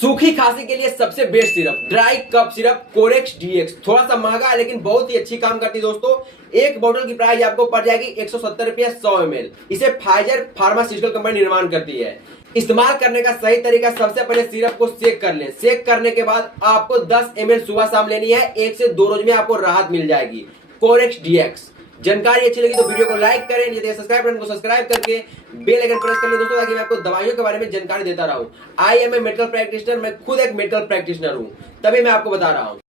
सूखी खांसी के लिए सबसे best syrup dry cough syrup Corex DX. थोड़ा सा महंगा है लेकिन बहुत ही अच्छी काम करती है दोस्तों। एक बोतल की प्राइस आपको पड़ जाएगी 170 रुपया 100 ml। इसे फाइजर फार्मास्यूटिकल कंपनी निर्माण करती है। इस्तेमाल करने का सही तरीका, सबसे पहले सिरप को सेक कर लें। सेक करने के बाद आपको 10 ml सुबह शाम लेनी है। 1 से 2 रोज में आपको राहत मिल जाएगी। कोरेक्स डीएक्स। जानकारी अच्छी लगी तो वीडियो को लाइक करें, यदि सब्सक्राइब करें तो सब्सक्राइब करके बेल आइकन प्रेस कर लें दोस्तों, ताकि मैं आपको दवाइयों के बारे में जानकारी देता रहूं। I am a medical practitioner, मैं खुद एक मेडिकल प्रैक्टिशनर हूं, तभी मैं आपको बता रहा हूं।